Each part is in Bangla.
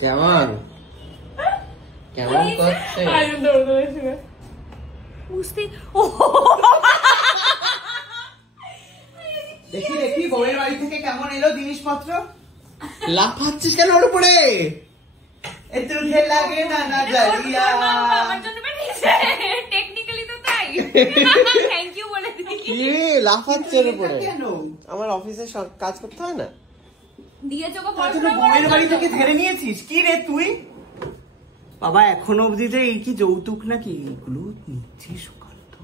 কেমন কেমন করছে দেখি দেখি বউয়ের বাড়ি থেকে কেমন এলো জিনিসপত্র। লাফাচ্ছিস কেন ওর উপরে? তুঝে লাগে না না জারিয়া। আমার জন্য বানিয়েছে টেকনিক্যালি তো তাই। থ্যাংক ইউ বলে দিই। কি লাফাচ্ছে ওর উপরে? কেন? আমার অফিসে কাজ করতে হয় না? দিয়েছো গো তুই বউয়ের বাড়ি থেকে ধরে নিয়েছিস কি রে তুই? বাবা এখনো অবধি যে এই কি যৌতুক নাকি এগুলো নিচ্ছিস সুকান্ত?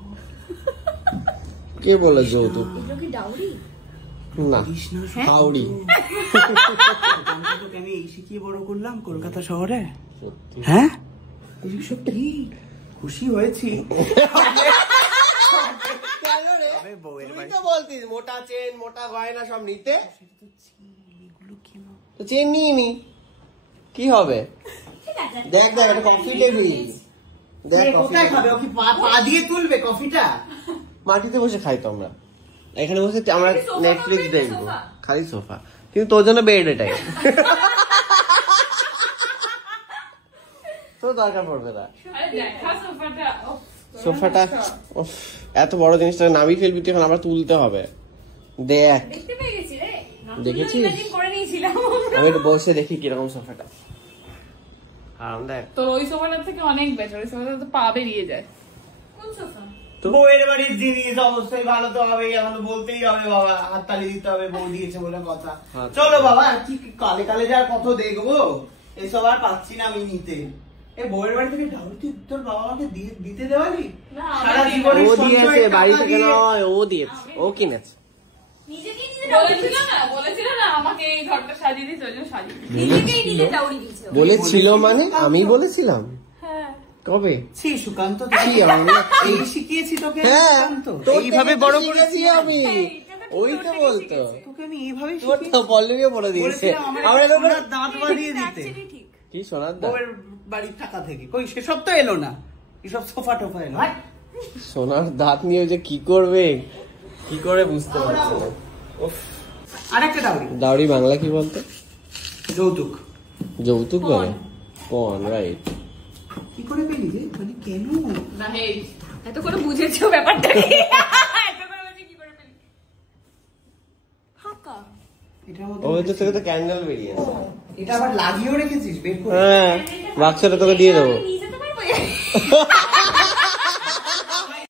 কে বলে যৌতুক? এগুলো কি ডাউরি? না হাওড়ি। তোকে আমি এই শিখিয়ে বড় করলাম কলকাতা শহরে। হ্যাঁ সত্যি খুশি হয়েছি। বলতিস মোটা চেন মোটা গয়না সব নিতে, তো চেন নিয়ে নি কি হবে? দেখ দেখ এটা কফি টেবিল, দেখ কোথায় খাবে? ও কি পা দিয়ে তুলবে কফিটা? মাটিতে বসে খাই তো আমরা, এখানে বসে আমরা নেটফ্লিক্স দেখবো, খালি সোফা, কিন্তু তোর জন্য বেড এটাই। তো দরকার পড়বে না সোফাটা, এত বড় জিনিসটা নামিয়ে ফেলবি তুই, এখন আবার তুলতে হবে। দেখ দেখেছিস আমি একটু বসে দেখি কিরকম সোফাটা। আরাম দেখ তো ওই সোফাটার থেকে অনেক বেটার, ওই সোফাটা তো পা বেরিয়ে যায়। কোন সোফা? বউয়ের বাড়ির জিনিস অবশ্যই ভালো তো হবেই, এখন তো বলতেই হবে বাবা, হাততালি দিতে হবে, বউ দিয়েছে বলে কথা। চলো বাবা কি কালে কালে যা কত দেখবো, এসব আর পাচ্ছি না আমি নিতে। বউয়ের বাড়ি থেকে ডাউরি তুই তোর বাবা মাকে দিতে দেওয়ালি? সারা জীবনে ও দিয়েছে, বাড়ি থেকে নয়, ও দিয়েছে, ও কিনেছে। বলেছিল না আমাকে এই ঘরটা সাজিয়ে দিতে, ওই জন্য সাজিয়ে দিতে। নিজেকেই নিজে ডাউরি দিয়েছে। বলেছিল মানে আমি বলেছিলাম কবে? সুকান্ত এই শিখিয়েছি তোকে, এইভাবে বড় করেছি আমি, ওই তো বলতো তোকে আমি এইভাবে পল্লবীও বলে দিয়েছে আমরা দাঁত বাঁধিয়ে দিতে। কি সোনার দাঁত? বউয়ের বাড়ির টাকা থেকে কই সেসব তো এলো না, এসব সোফা টোফা এলো। সোনার দাঁত নিয়ে যে কি করবে কি করে বুঝতে পারছি না। আর একটা ডাউরি, ডাউরি বাংলা কি বলতো? যৌতুক। যৌতুক বলে পণ, রাইট? কি করে পেলি যে, মানে কেন না হে এত করে বুঝেছো ব্যাপারটা কি? এত করে বুঝে কি করে পেলি? ফাঁকা এটার মধ্যে ও তো থেকে তো ক্যান্ডেল বেরিয়েছে। এটা আবার লাগিয়েও রেখেছিস বের করে? হ্যাঁ বাক্সটা তোকে দিয়ে দেবো। নিয়ে যেতে পারবো?